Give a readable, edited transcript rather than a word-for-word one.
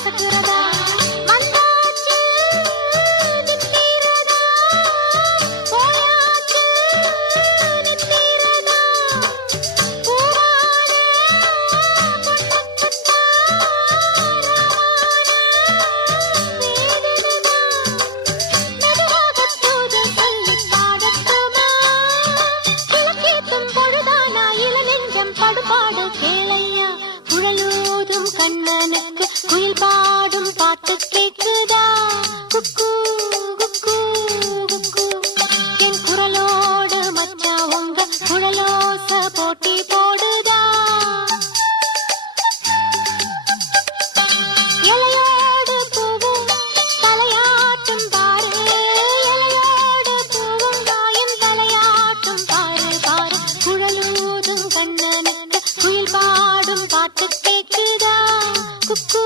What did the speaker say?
கசக்கிறதா வந்தாச்சு நிக்கிறதா போயாச்சு நிக்கிறதா பூவான பொன்னப்பட்டா வேதனதா மெதுவாக தூதல் சொல்லி பாடட்டுமா கிழக்கேத்தும் பொழுதானா இளநெஞ்சம் படுபாடு கேளையா குழலூதும் கண்ணனுக்கு குயில் பாடும் பாட்டு கேக்குதா குக்கு குக்கு குக்கு என் குரலோடு மச்சா உங்க குழலோச போட்டி போடுதா இலையோடு பூவும் தலையாட்டும் பாரு இலையோடு பூவும் தாயும் தலையாட்டும் பாரு பாரு குழலூதும் கண்ணனுக்கு குயில் பாடும் பாட்டு கேக்குதா குக்கு